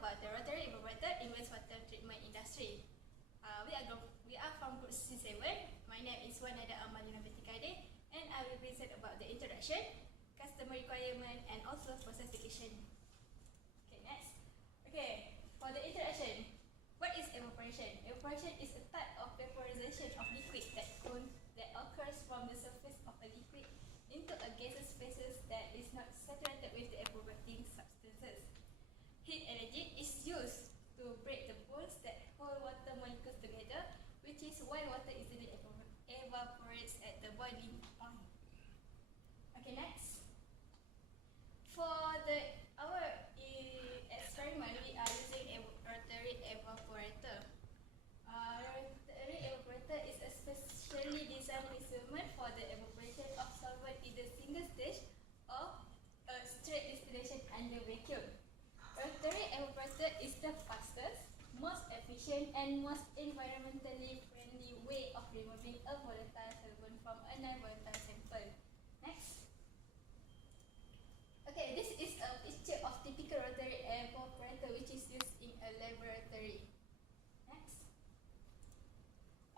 about the Rotary Evaporator in wastewater treatment industry. We are from Group C7. My name is Wanada Amalina Betikade, and I will present about the introduction, customer requirement, and also process technician. Okay, next. Okay, for the introduction, what is evaporation? Evaporation is a type of vaporization of liquid that occurs from the surface of a liquid into a gaseous phase that is not saturated with the evaporating substances. Heat energy is used to break the bonds that hold water molecules together, which is why water easily evaporates at the boiling point. Okay, next. For our experiment, we are using a rotary evaporator. Rotary evaporator is a specially designed instrument for the evaporation of solvent either single stage or a straight distillation under vacuum. Rotary evaporator is the fastest, most efficient, and most environmentally friendly way of removing a volatile solvent from a non-volatile sample. Next. Okay, this is a picture of typical rotary evaporator which is used in a laboratory. Next.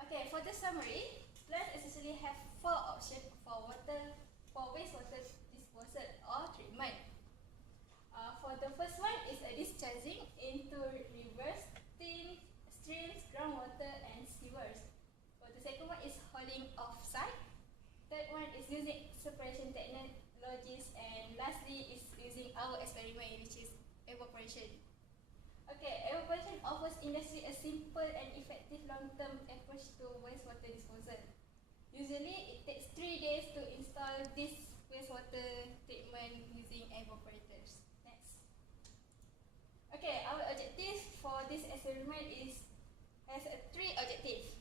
Okay, for the summary, plants essentially have 4 options for wastewater disposal or treatment. For the first one is a discharging into rivers, streams, groundwater, and sewers. For the second one is hauling off-site. Third one is using separation technologies, and lastly is using our experiment, which is evaporation. Okay, evaporation offers industry a simple and effective long-term approach to wastewater disposal. Usually, it takes 3 days to install this wastewater treatment using evaporators. Next. Okay, our objective for this experiment has 3 objectives.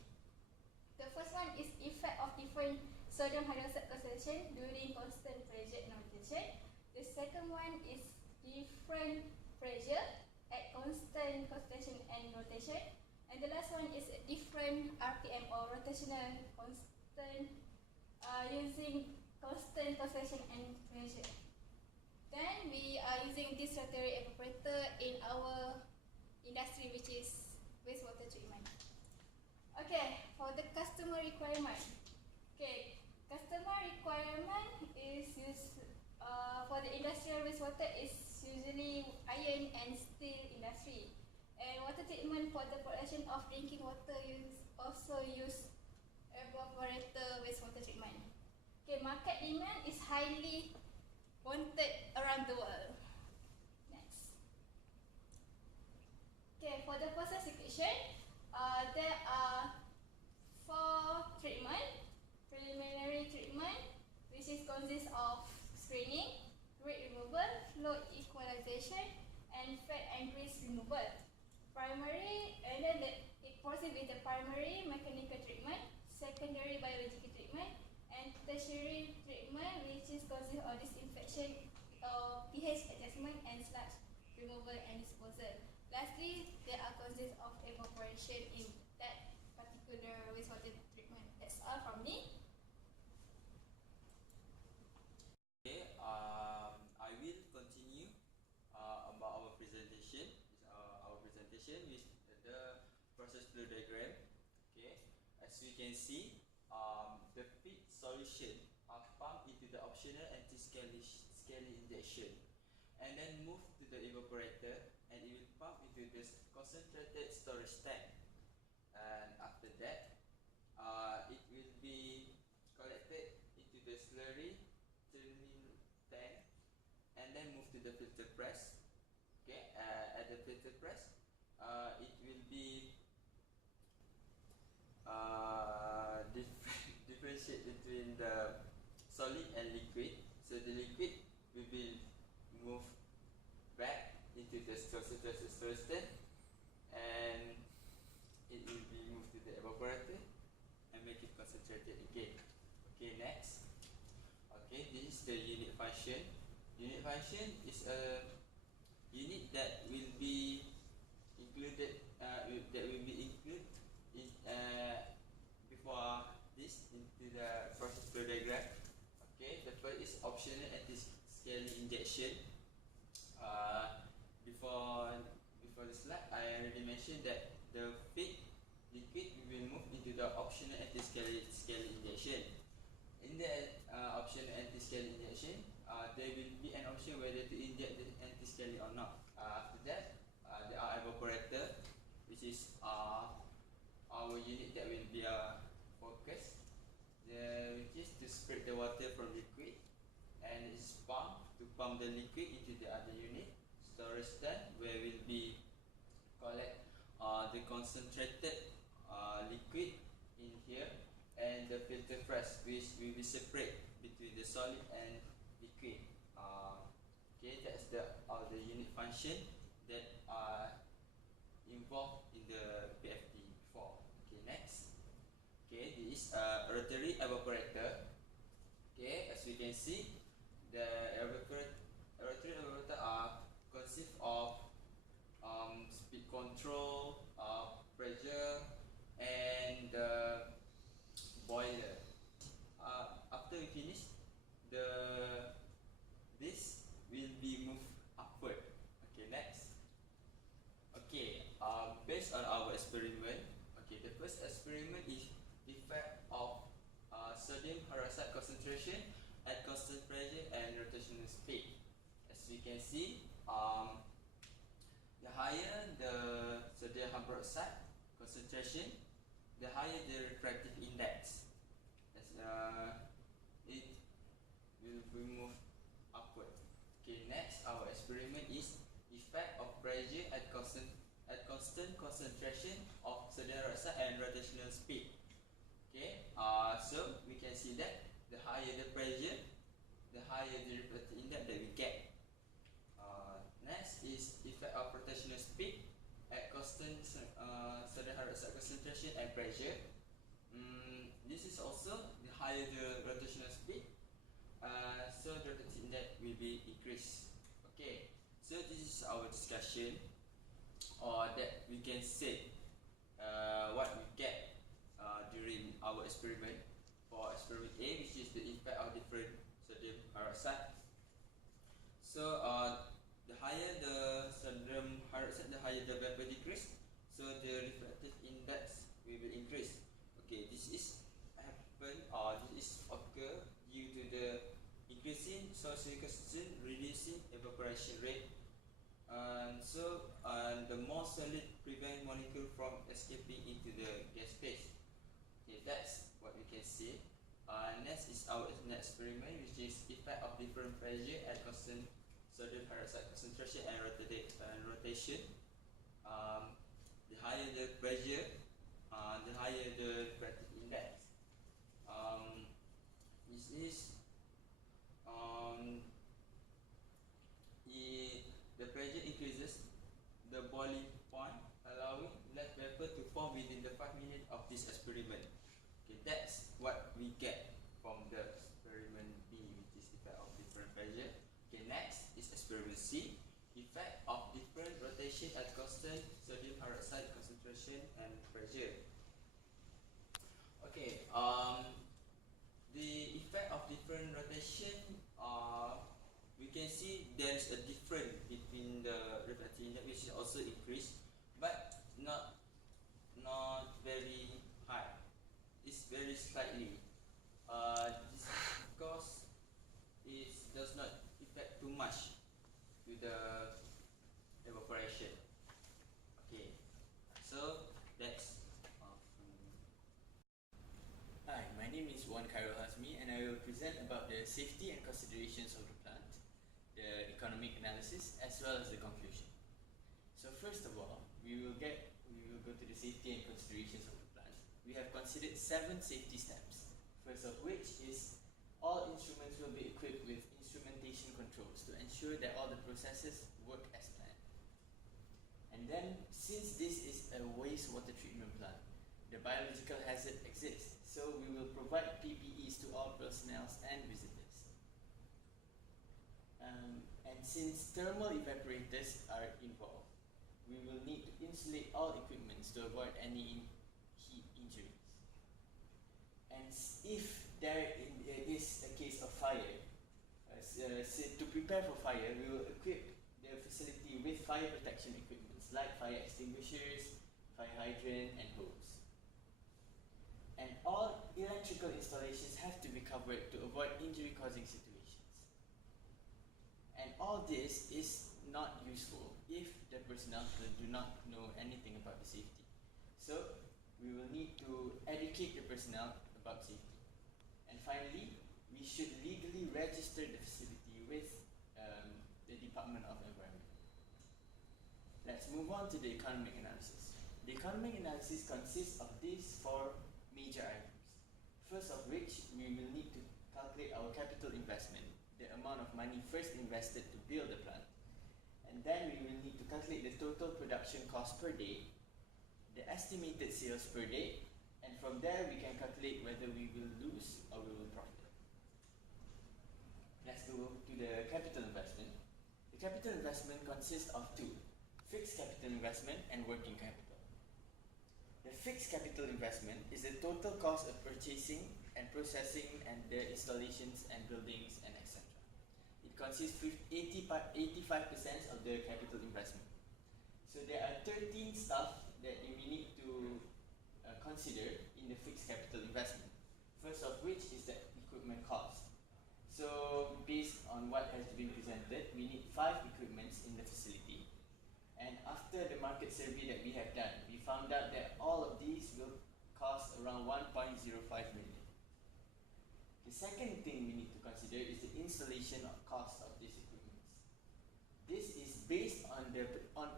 The first one is effect of different sodium hydroxide concentration during constant pressure and rotation. The second one is different pressure at constant concentration and rotation. And the last one is different RPM or rotational constant using constant concentration and pressure. Then we are using this rotary evaporator in our industry, which is wastewater treatment. Okay, for the customer requirement. Okay, customer requirement is used for the industrial wastewater is usually iron and steel industry. And water treatment for the production of drinking water also use evaporator wastewater treatment. Okay, market demand is highly wanted around the world. Next. Okay, for the process section, there are 4 treatment. Preliminary treatment, which is consists of screening, grit removal, flow equalization, and fat and grease removal. Primary, and then it proceeds with the primary mechanical treatment, secondary biological treatment, and tertiary treatment, which is consists of disinfection, pH adjustment, and sludge removal and disposal. Lastly, there are consists of evaporation in that particular wastewater treatment. That's all from me. Okay, I will continue about our presentation. Our presentation with the process flow diagram. Okay, as we can see, the feed solution are pumped into the optional anti-scaly injection, and then move to the evaporator, and it will pump into this concentrated storage tank. And after that, it will be collected into the slurry turning tank, and then move to the filter press. Okay, at the filter press, it will be differentiate between the solid and liquid. So the liquid will be moved back into the concentrated storage tank, and it will be moved to the evaporator and make it concentrated again. Okay, next. Okay, this is the unit function. Unit function is a unit that will be included before this into the process flow diagram. Okay, the first is optional anti-scaly injection. Before slide, I already mentioned that the feed liquid will move into the optional anti-scale injection. In the optional anti-scale injection, there will be an option whether to inject the anti-scale or not. After that, there are evaporator, which is our unit that will be focus, which is to spread the water from liquid, and it's pump to pump the liquid into the other unit. Storage tank, where will be collect the concentrated liquid in here, and the filter press, which will be separate between the solid and liquid. Okay, that's the unit function that are involved in the PFD before. Okay, next. Okay, this is a rotary evaporator. Okay, as we can see, the rotary evaporator are consist of speed control, pressure, and boiler. After we finish, this will be moved upward. Okay, next. Okay, based on our experiment, okay, the first experiment is effect of sodium hydroxide concentration at constant pressure and rotational speed. As we can see, the higher the sodium hydroxide concentration, the higher the refractive index. As it will be moved upward. Okay, next our experiment is effect of pressure at constant concentration of sodium hydroxide and rotational speed. Okay, so we can see that the higher the pressure, the higher the refractive index that we get. Next is effect of rotational speed at constant sodium hydroxide concentration and pressure. This is also the higher the rotational speed, so the refractive index will be increased. Okay, so this is our discussion, or that we can say what we get during our experiment. For experiment A, which is the effect of different sodium hydroxide. So the higher the sodium hydroxide, the higher the vapor decrease, so the refractive index will increase. Okay, this is happen, or this is occur due to the increasing social concentration, reducing evaporation rate. So the more solid prevent molecule from escaping into the gas phase. Okay, that's what we can see. Next is our next experiment, which is effect of different pressure at constant sodium hydroxide concentration and rotation. The higher the pressure, the higher the refractive index. This is the pressure increases the boiling point, allowing less vapor to form within the 5 minutes of this experiment. Okay, that's what we get from the experiment B, which is effect of different pressure. Okay, next is experiment C, effect of different rotation at constant sodium hydroxide concentration and pressure. Okay, the effect of different rotation, we can see there's a difference between the refractive index, which is also increased, but not very high. It's very slightly. This because it does not affect too much to the evaporation. Okay, so that's. Hi, my name is Wan Khairul Hazmi, and I will present about the safety and considerations of the plant, the economic analysis, as well as the conclusion. So first of all, we will go to the safety and considerations of the plant. We have considered 7 safety steps. First of which is all instruments will be equipped with instrumentation controls to ensure that all the processes work as planned. And then, since this is a wastewater treatment plant, the biological hazard exists, so we will provide PPEs to all personnel and visitors. And since thermal evaporators are involved, we will need to insulate all equipments to avoid any heat injuries. And if there is a case of fire, to prepare for fire, we will equip the facility with fire protection equipments like fire extinguishers, fire hydrant, and hose. And all electrical installations have to be covered to avoid injury-causing situations. And all this is not useful if the personnel do not know anything about the safety. So we will need to educate the personnel about safety. And finally, we should legally register the facility with the Department of Environment. Let's move on to the economic analysis. The economic analysis consists of these four major items. First of which, we will need to calculate our capital investment, the amount of money first invested to build the plant. And then we will need to calculate the total production cost per day, the estimated sales per day, and from there we can calculate whether we will lose or we will profit. Let's go to the capital investment. The capital investment consists of two: fixed capital investment and working capital. The fixed capital investment is the total cost of purchasing and processing and the installations and buildings and etc. It consists with 85% of the capital investment. So there are 13 stuff that we need to consider in the fixed capital investment. First of which is the equipment cost. So based on what has been presented, we need 5 equipments in the facility. And after the market survey that we have done, we found out that all of these will cost around 1.05 million. The second thing we need to consider is the installation cost of these equipments. This is based on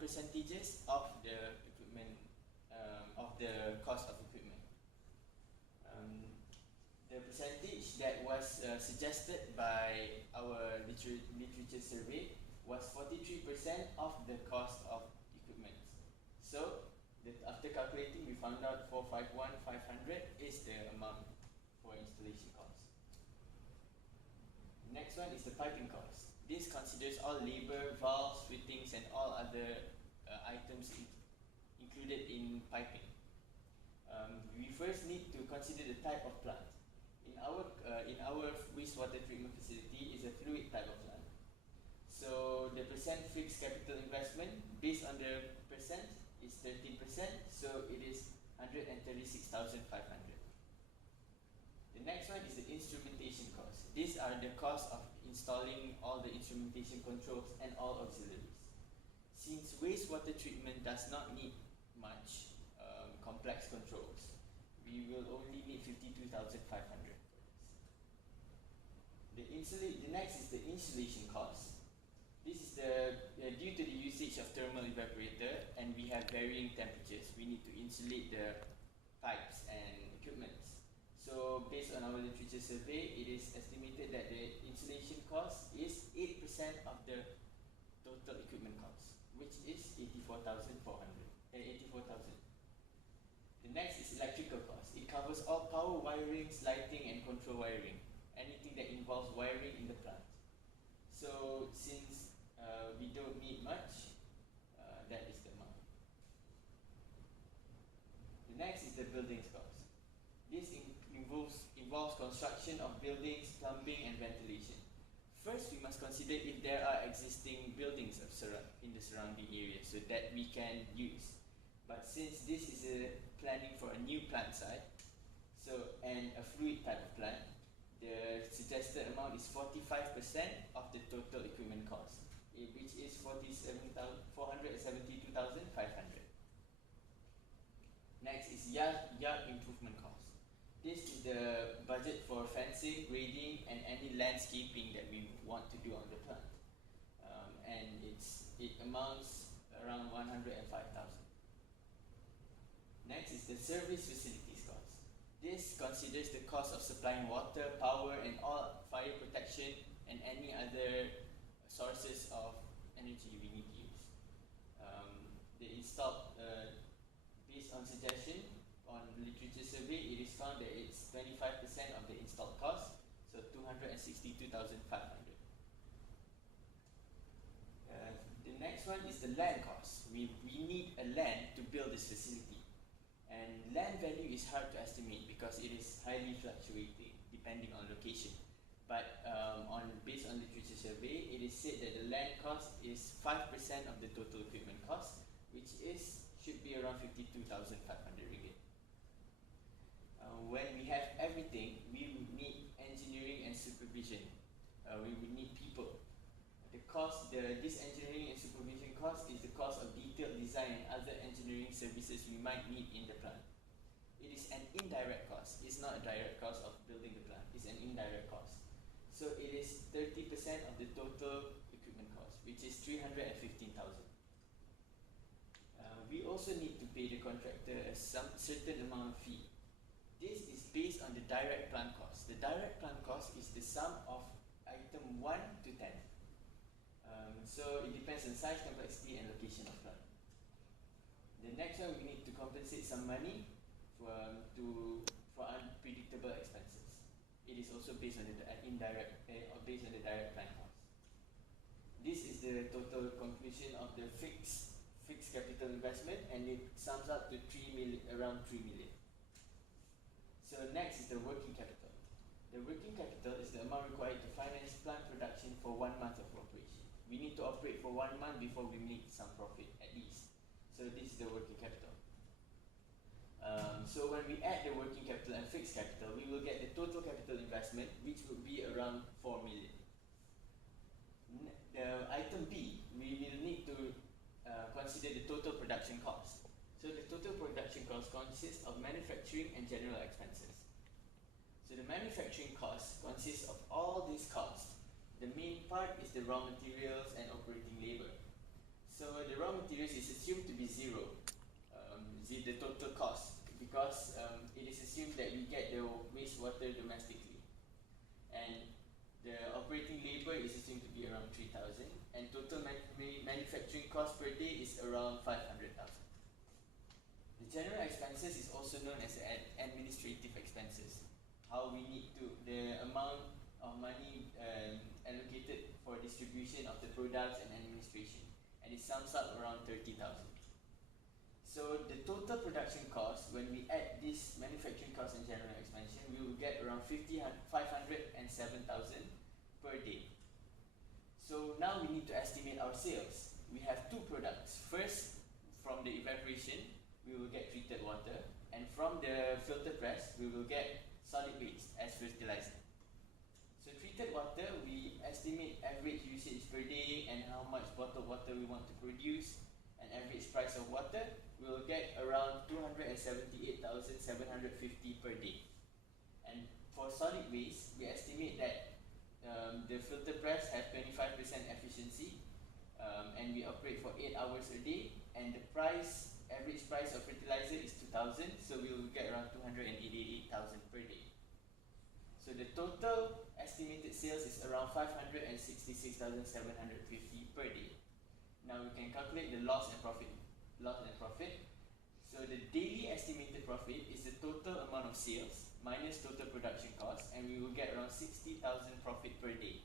percentages of the equipment, of the cost of equipment. The percentage that was suggested by our literature survey was 43% of the cost of equipment. So after calculating, we found out 451,500 is the amount for installation cost. Next one is the piping cost. This considers all labor, valves, fittings, and all other items included in piping. We first need to consider the type of plant. In our wastewater treatment facility is a fluid type of plant. So the percent fixed capital investment based on the percent is 13%, so it is 136,500. The next one is the instrumentation cost. These are the costs of installing all the instrumentation controls and all auxiliaries. Since wastewater treatment does not need much complex controls, we will only need 52,500 for this. The next is the insulation cost. This is due to the usage of thermal evaporator and we have varying temperatures, we need to insulate the pipes and equipments. So based on our literature survey, it is estimated that the insulation cost is 8% of the total equipment cost, which is 84,000. The next is electrical cost. It covers all power wirings, lighting and control wiring, anything that involves wiring in the plant. So since we don't need much, that is the amount. The next is the buildings cost. This involves construction of buildings, plumbing and ventilation. First, we must consider if there are existing buildings in the surrounding area so that we can use. But since this is planning for a new plant site, and a fluid type of plant, the suggested amount is 45% of the total equipment cost, which is 472,500. Next is yard improvement cost. This is the budget for fencing, grading, and any landscaping that we want to do on the plant, and it amounts around 105,000. Next is the service facilities cost. This considers the cost of supplying water, power, and all fire protection and any other sources of energy we need to use. Based on suggestion on literature survey, it is found that it's 25% of the installed cost, so 262,500. The next one is the land cost. We need a land to build this facility. And land value is hard to estimate because it is highly fluctuating depending on location. But based on literature survey, it is said that the land cost is 5% of the total equipment cost, which should be around 52,500 ringgit. When we have everything, we would need engineering and supervision. We would need people. This engineering and supervision cost is the cost of detailed design and other engineering services we might need in the plant. It is an indirect cost. It's not a direct cost of building the plant. It's an indirect cost. So it is 30% of the total equipment cost, which is 315,000. We also need to pay the contractor a certain amount of fee. This is based on the direct plant cost. The direct plant cost is the sum of item 1 to 10. So it depends on size, complexity and location of plant. The next one, we need to compensate some money for unpredictable expenses. It is also based on the based on the direct plant cost. This is the total conclusion of the fixed capital investment, and it sums up to around 3 million. So next is the working capital. The working capital is the amount required to finance plant production for 1 month of operation. We need to operate for 1 month before we make some profit at least. So this is the working capital. So when we add the working capital and fixed capital, we will get the total capital investment, which would be around 4 million. The item B, we will need to consider the total production cost. So the total production cost consists of manufacturing and general expenses. So the manufacturing cost consists of all these costs. The main part is the raw materials and operating labor. So the raw materials is assumed to be zero, the total cost, because it is assumed that we get the wastewater domestically. And the operating labor is assumed to be around 3,000, and total manufacturing cost per day is around 500,000. The general expenses is also known as administrative expenses. The amount of money allocated for distribution of the products and administration, and it sums up around 30,000. So the total production cost, when we add this manufacturing cost and general expansion, we will get around 507,000 per day. So now we need to estimate our sales. We have two products. First, from the evaporation, we will get treated water, and from the filter press, we will get solid waste as fertilizer. So treated water, we estimate average usage per day and how much bottled water we want to produce, and average price of water, we will get around 278,750 per day. And for solid waste, we estimate that the filter press has 25% efficiency, and we operate for 8 hours a day, and the average price of fertilizer is 2,000, so we will get around 288,000 per day. So the total estimated sales is around 566,750 per day. Now we can calculate the loss and profit. So the daily estimated profit is the total amount of sales minus total production cost, and we will get around 60,000 profit per day.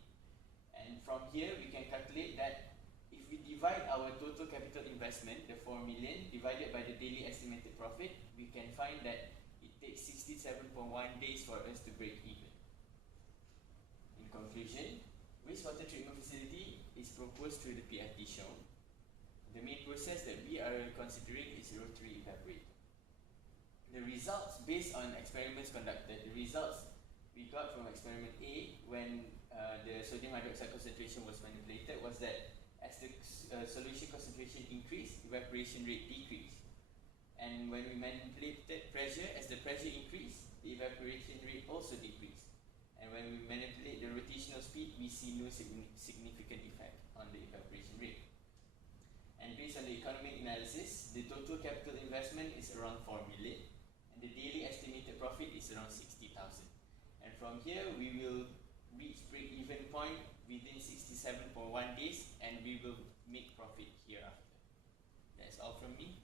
And from here we can calculate that if we divide our total capital investment, the 4 million, divided by the daily estimated profit, we can find that it takes 67.1 days for us to break even. In conclusion, wastewater treatment facility is proposed through the PFD shown. The main process that we are considering is Rotary Evaporator. The results based on experiments conducted, the results we got from experiment A, when the sodium hydroxide concentration was manipulated, was that as the solution concentration increased, evaporation rate decreased. And when we manipulated pressure, as the pressure increased, the evaporation rate also decreased. And when we manipulate the rotational speed, we see no significant effect on the evaporation rate. And based on the economic analysis, the total capital investment is around 4 million, and the daily estimated profit is around 60,000. And from here, we will reach break-even point within 67.1 days, and we will make profit hereafter. That's all from me.